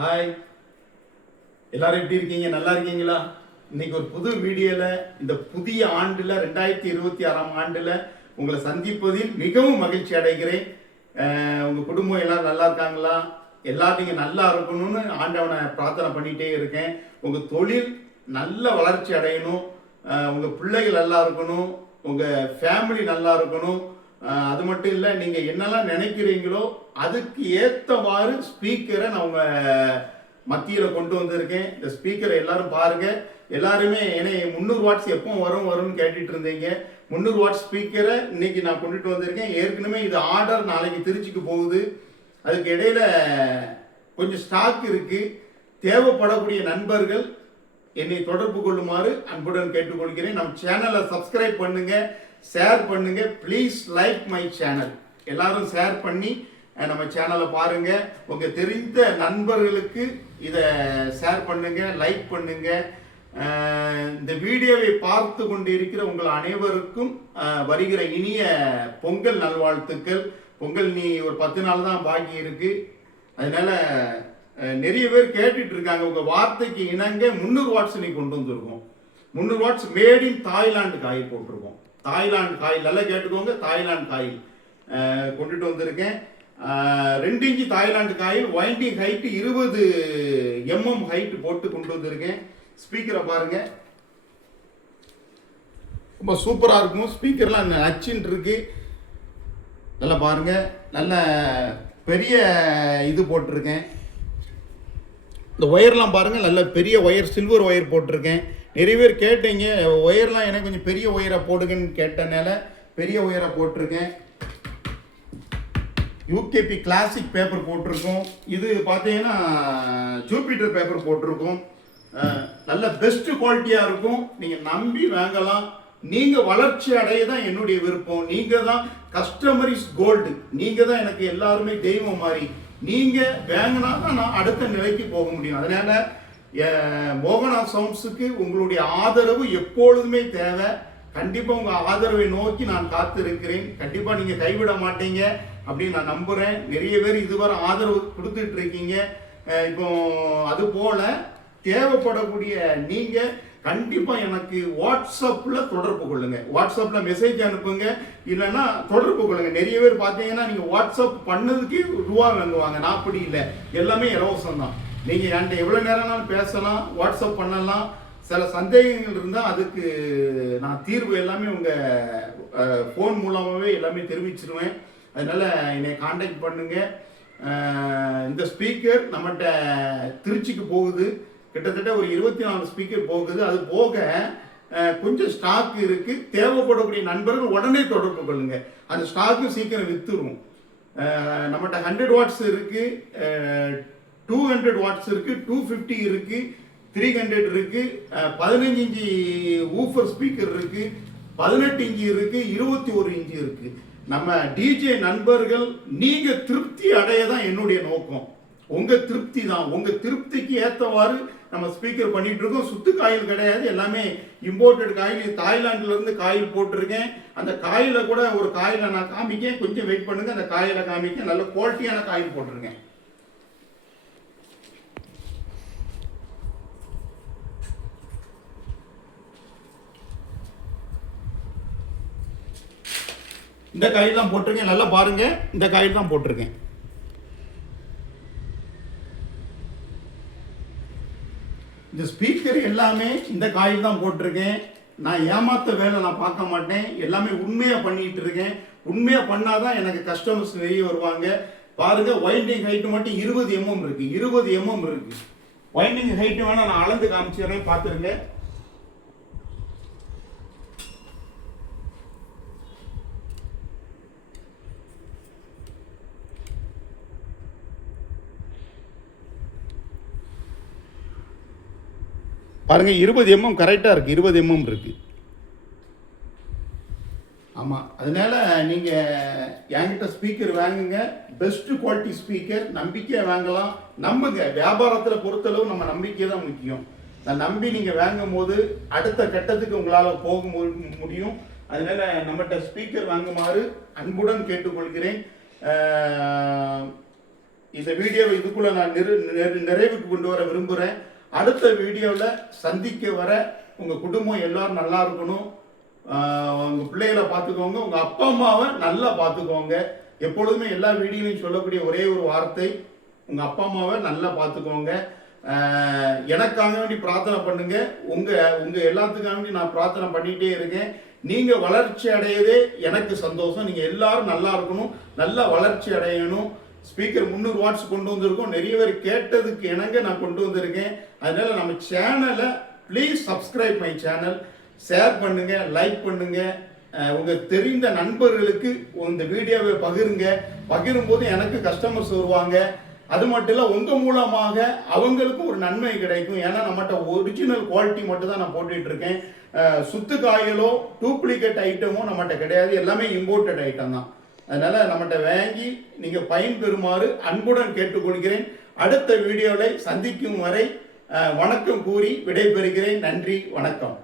Hi, எல்லாரும் எப்படி இருக்கீங்க? நல்லா இருக்கீங்களா? இன்னைக்கு ஒரு புது வீடியோவில் இந்த புதிய ஆண்டில் 2026ஆம் ஆண்டில் உங்களை சந்திப்பதில் மிகவும் மகிழ்ச்சி அடைகிறேன். உங்கள் குடும்பம் எல்லாரும் நல்லா இருக்காங்களா? எல்லாரும் நீங்கள் நல்லா இருக்கணும்னு ஆண்டவனை பிரார்த்தனை பண்ணிகிட்டே இருக்கேன். உங்கள் தொழில் நல்ல வளர்ச்சி அடையணும், உங்கள் பிள்ளைகள் நல்லா இருக்கணும், உங்கள் ஃபேமிலி நல்லா இருக்கணும். அது மட்டும் இல்லை, நீங்கள் என்னெல்லாம் நினைக்கிறீங்களோ அதுக்கு ஏற்றவாறு ஸ்பீக்கரை நான் உங்கள் மத்தியில் கொண்டு வந்திருக்கேன். இந்த ஸ்பீக்கரை எல்லாரும் பாருங்கள். எல்லாருமே என்னை 300 வாட்ஸ் எப்போ வரும்னு கேட்டுட்டு இருந்தீங்க. 300 வாட்ஸ் ஸ்பீக்கரை இன்னைக்கு நான் கொண்டுட்டு வந்திருக்கேன். ஏற்கனவே இது ஆர்டர் நாளைக்கு திருச்சிக்கு போகுது. அதுக்கு இடையில கொஞ்சம் ஸ்டாக் இருக்கு. தேவைப்படக்கூடிய நண்பர்கள் என்னை தொடர்பு கொள்ளுமாறு அன்புடன் கேட்டுக்கொள்கிறேன். நம்ம சேனலை சப்ஸ்கிரைப் பண்ணுங்க, ஷேர் பண்ணுங்க. Please like my channel. எல்லாரும் ஷேர் பண்ணி நம்ம சேனலை பாருங்க. உங்க தெரிந்த நண்பர்களுக்கு இதை ஷேர் பண்ணுங்க, லைக் பண்ணுங்க. இந்த வீடியோவை பார்த்து கொண்டு இருக்கிற உங்கள் அனைவருக்கும் வருகிற இனிய பொங்கல் நல்வாழ்த்துக்கள். பொங்கல் நீ ஒரு 10 நாள் தான் பாக்கி இருக்கு. அதனால நிறைய பேர் கேட்டுட்டு இருக்காங்க. உங்க வார்த்தைக்கு இணங்க 300 வாட்ஸ் நீ கொண்டு வந்திருக்கோம். 300 watts made in Thailand coil போட்டிருக்கோம். தாய்லாந்து காயில் நல்லா கேட்டுக்கோங்க. தாய்லாந்து காயில் கொண்டுட்டு வந்திருக்கேன். 2 inch Thailand coil, winding height 20 mm height போட்டு கொண்டு வந்திருக்கேன். ஸ்பீக்கரை பாருங்க, ரொம்ப சூப்பராக இருக்கும். ஸ்பீக்கர்லாம் நச்சுன்னு இருக்கு. நல்லா பாருங்க, நல்ல பெரிய இது போட்டிருக்கேன். இந்த ஒயர்லாம் பாருங்க, நல்ல பெரிய ஒயர், சில்வர் ஒயர் போட்டிருக்கேன். நிறைய பேர் கேட்டீங்க ஒயர்லாம் எனக்கு கொஞ்சம் பெரிய ஒயரை போடுங்கன்னு கேட்டனால பெரிய ஒயரை போட்டிருக்கேன். யூகேபி கிளாசிக் பேப்பர் போட்டிருக்கோம். இது பார்த்தீங்கன்னா ஜூபிட்டர் பேப்பர் போட்டிருக்கோம். நல்ல பெஸ்ட் குவாலிட்டியாக இருக்கும். நீங்கள் நம்பி வாங்கலாம். நீங்கள் வளர்ச்சி அடைய தான் என்னுடைய விருப்பம். நீங்கள் தான் கஸ்டமர் இஸ் கோல்டு. நீங்கள் தான் எனக்கு எல்லாருமே தெய்வம் மாதிரி. நீங்கள் வாங்கினா தான் நான் அடுத்த நிலைக்கு போக முடியும். அதனால மோகனா சவுண்ட்ஸுக்கு உங்களுடைய ஆதரவு எப்பொழுதுமே தேவை. கண்டிப்பாக உங்கள் ஆதரவை நோக்கி நான் காத்திருக்கிறேன். கண்டிப்பாக நீங்கள் கைவிட மாட்டீங்க அப்படின்னு நான் நம்புகிறேன். நிறைய பேர் இதுவரை ஆதரவு கொடுத்துட்டு இருக்கீங்க. இப்போ அது போல தேவைப்படக்கூடிய நீங்கள் கண்டிப்பாக எனக்கு வாட்ஸ்அப்பில் தொடர்பு கொள்ளுங்க. வாட்ஸ்அப்பில் மெசேஜ் அனுப்புங்க, இல்லைன்னா தொடர்பு கொள்ளுங்க. நிறைய பேர் பார்த்தீங்கன்னா நீங்கள் வாட்ஸ்அப் பண்ணதுக்கு ரூபா வாங்குவாங்க. நான் அப்படி இல்லை, எல்லாமே இலவசம் தான். நீங்கள் என்கிட்ட எவ்வளோ நேரம்னாலும் பேசலாம், வாட்ஸ்அப் பண்ணலாம். சில சந்தேகங்கள் இருந்தால் அதுக்கு நான் தீர்வு எல்லாமே உங்கள் ஃபோன் மூலமாகவே எல்லாமே தெரிவிச்சிருவேன். அதனால் என்னை காண்டாக்ட் பண்ணுங்க. இந்த ஸ்பீக்கர் நம்மகிட்ட திருச்சிக்கு போகுது. கிட்டத்தட்ட ஒரு 24 ஸ்பீக்கர் போகுது. அது போக கொஞ்சம் ஸ்டாக் இருக்கு. தேவைப்படக்கூடிய நண்பர்கள் உடனே தொடர்பு கொள்ளுங்க. அந்த ஸ்டாக்கு சீக்கிரம் வித்துரும். நம்மகிட்ட 100 வாட்ஸ் இருக்கு, 200 வாட்ஸ் இருக்கு, 250 இருக்கு, 300 இருக்கு, 15 இன்ச்சு ஊஃபர் ஸ்பீக்கர் இருக்கு, 18 இன்ச்சு இருக்கு, 21 இன்ச்சு இருக்கு. நம்ம டிஜே நண்பர்கள் நீங்க திருப்தி அடைய தான் என்னுடைய நோக்கம். உங்க திருப்தி தான். உங்க திருப்திக்கு ஏற்றவாறு நம்ம ஸ்பீக்கர் பண்ணிட்டு இருக்கோம். சுத்து காயில் கிடையாது, எல்லாமே இம்போர்ட்டட் காயில். தாய்லாந்துல இருந்து காயில் போட்டிருக்கேன். அந்த காயில கூட ஒரு காயில நான் காமிக்கேன், கொஞ்சம் வெயிட் பண்ணுங்க. அந்த காயில காமிக்க, நல்ல குவாலிட்டியான காயில் போட்டிருக்கேன். இந்த காயில் தான் போட்டிருக்கேன். நல்லா பாருங்க, இந்த காயில் தான் போட்டிருக்கேன். இந்த ஸ்பீக்கர் எல்லாமே இந்த காயில் தான் போட்டிருக்கேன். நான் ஏமாத்த வேலை நான் பார்க்க மாட்டேன். எல்லாமே உண்மையாக பண்ணிட்டு இருக்கேன். உண்மையாக பண்ணாதான் எனக்கு கஸ்டமர்ஸ் நிறைய வருவாங்க. பாருங்க, வைண்டிங் ஹைட்டு மட்டும் 20 mm இருக்கு. 20 mm இருக்கு. வைண்டிங் ஹைட்டு வேணா நான் அளந்து காமிச்சிடுறேன், பார்த்துருங்க. பாருங்க, 20 mm கரெக்டாக இருக்குது. 20 mm இருக்குது. ஆமாம், அதனால நீங்கள் என்கிட்ட ஸ்பீக்கர் வாங்குங்க. பெஸ்ட்டு குவாலிட்டி ஸ்பீக்கர், நம்பிக்கையாக வாங்கலாம். நம்புங்க. வியாபாரத்தில் பொறுத்தளவு நம்ம நம்பிக்கை தான் முக்கியம். நான் நம்பி நீங்கள் வாங்கும் போது அடுத்த கட்டத்துக்கு உங்களால் போக முடியும். அதனால நம்மகிட்ட ஸ்பீக்கர் வாங்குமாறு அன்புடன் கேட்டுக்கொள்கிறேன். இந்த வீடியோவை இதுக்குள்ள நான் நிறைவுக்கு கொண்டு வர விரும்புகிறேன். அடுத்த வீடியோவில் சந்திக்க வர உங்கள் குடும்பம் எல்லாரும் நல்லா இருக்கணும். உங்கள் பிள்ளைகளை பார்த்துக்கோங்க, உங்கள் அப்பா அம்மாவை நல்லா பார்த்துக்கோங்க. எப்பொழுதுமே எல்லா வீடியோலையும் சொல்லக்கூடிய ஒரே ஒரு வார்த்தை, உங்கள் அப்பா அம்மாவை நல்லா பார்த்துக்கோங்க. எனக்காக வேண்டி பிரார்த்தனை பண்ணுங்க. உங்க எல்லாத்துக்காக வேண்டி நான் பிரார்த்தனை பண்ணிகிட்டே இருக்கேன். நீங்க வளர்ச்சி அடையதே எனக்கு சந்தோஷம். நீங்க எல்லாரும் நல்லா இருக்கணும், நல்லா வளர்ச்சி அடையணும். ஸ்பீக்கர் 300 வாட்ஸ் கொண்டு வந்திருக்கோம். நிறைய பேர் கேட்டதுக்கு இணங்க நான் கொண்டு வந்திருக்கேன். அதனால நம்ம சேனலை please subscribe my channel, share பண்ணுங்க, லைக் பண்ணுங்க. உங்க தெரிந்த நண்பர்களுக்கு இந்த வீடியோவை பகிருங்க. பகிரும்போது எனக்கு கஸ்டமர்ஸ் வருவாங்க. அது மட்டும் இல்லை, உங்கள் மூலமாக அவங்களுக்கும் ஒரு நன்மை கிடைக்கும். ஏன்னா நம்மகிட்ட ஒரிஜினல் குவாலிட்டி மட்டும் தான் நான் போட்டுட்டு இருக்கேன். சுத்து காயலோ டூப்ளிகேட் ஐட்டமோ நம்மகிட்ட கிடையாது. எல்லாமே இம்போர்ட்டட் ஐட்டம் தான். அதனால நம்மகிட்ட வாங்கி நீங்கள் பயன்பெறுமாறு அன்புடன் கேட்டுக்கொள்கிறேன். அடுத்த வீடியோவில் சந்திக்கும் வரை வணக்கம் கூறி விடைபெறுகிறேன். நன்றி, வணக்கம்.